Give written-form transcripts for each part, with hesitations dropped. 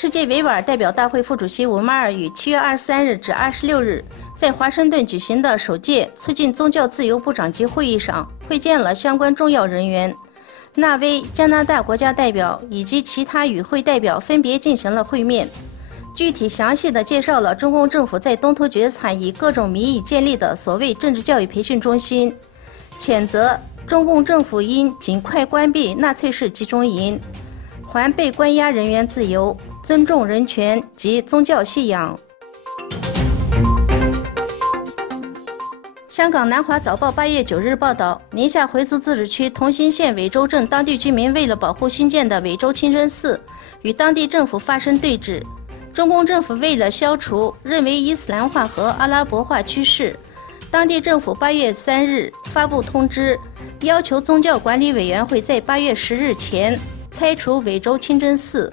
世界维吾尔代表大会副主席吴马尔于7月23日至26日在华盛顿举行的首届促进宗教自由部长级会议上会见了相关重要人员。纳威、加拿大国家代表以及其他与会代表分别进行了会面，具体详细地介绍了中共政府在东突厥产以各种名义建立的所谓政治教育培训中心，谴责中共政府应尽快关闭纳粹式集中营，还被关押人员自由，尊重人权及宗教信仰。香港南华早报8月9日报道，宁夏回族自治区同心县韦州镇当地居民为了保护新建的韦州清真寺，与当地政府发生对峙。中共政府为了消除认为伊斯兰化和阿拉伯化趋势，当地政府8月3日发布通知，要求宗教管理委员会在8月10日前拆除韦州清真寺。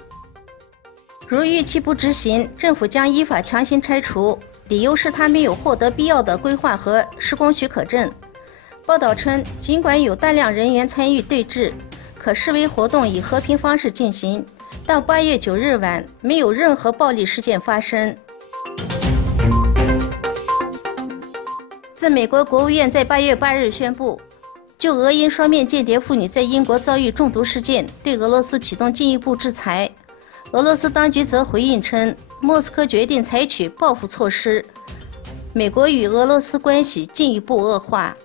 如逾期不执行，政府将依法强行拆除，理由是他没有获得必要的规划和施工许可证。报道称，尽管有大量人员参与对峙，可示威活动以和平方式进行，到8月9日晚，没有任何暴力事件发生。自美国国务院在8月8日宣布，就俄因双面间谍妇女在英国遭遇中毒事件，对俄罗斯启动进一步制裁。俄罗斯当局则回应称，莫斯科决定采取报复措施，美国与俄罗斯关系进一步恶化。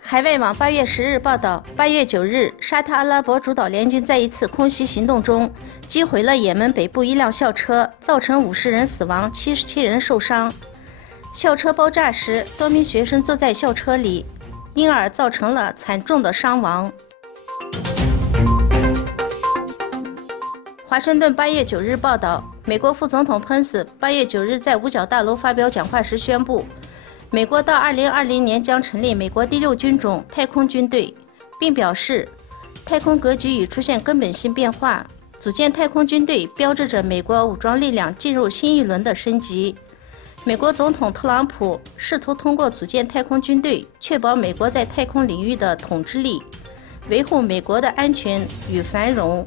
海外网8月10日报道，8月9日，沙特阿拉伯主导联军在一次空袭行动中击毁了也门北部一辆校车，造成50人死亡，77人受伤。校车爆炸时，多名学生坐在校车里，因而造成了惨重的伤亡。华盛顿8月9日报道，美国副总统彭斯8月9日在五角大楼发表讲话时宣布，美国到2020年将成立美国第6军种太空军队，并表示，太空格局已出现根本性变化，组建太空军队标志着美国武装力量进入新一轮的升级。美国总统特朗普试图通过组建太空军队，确保美国在太空领域的统治力，维护美国的安全与繁荣。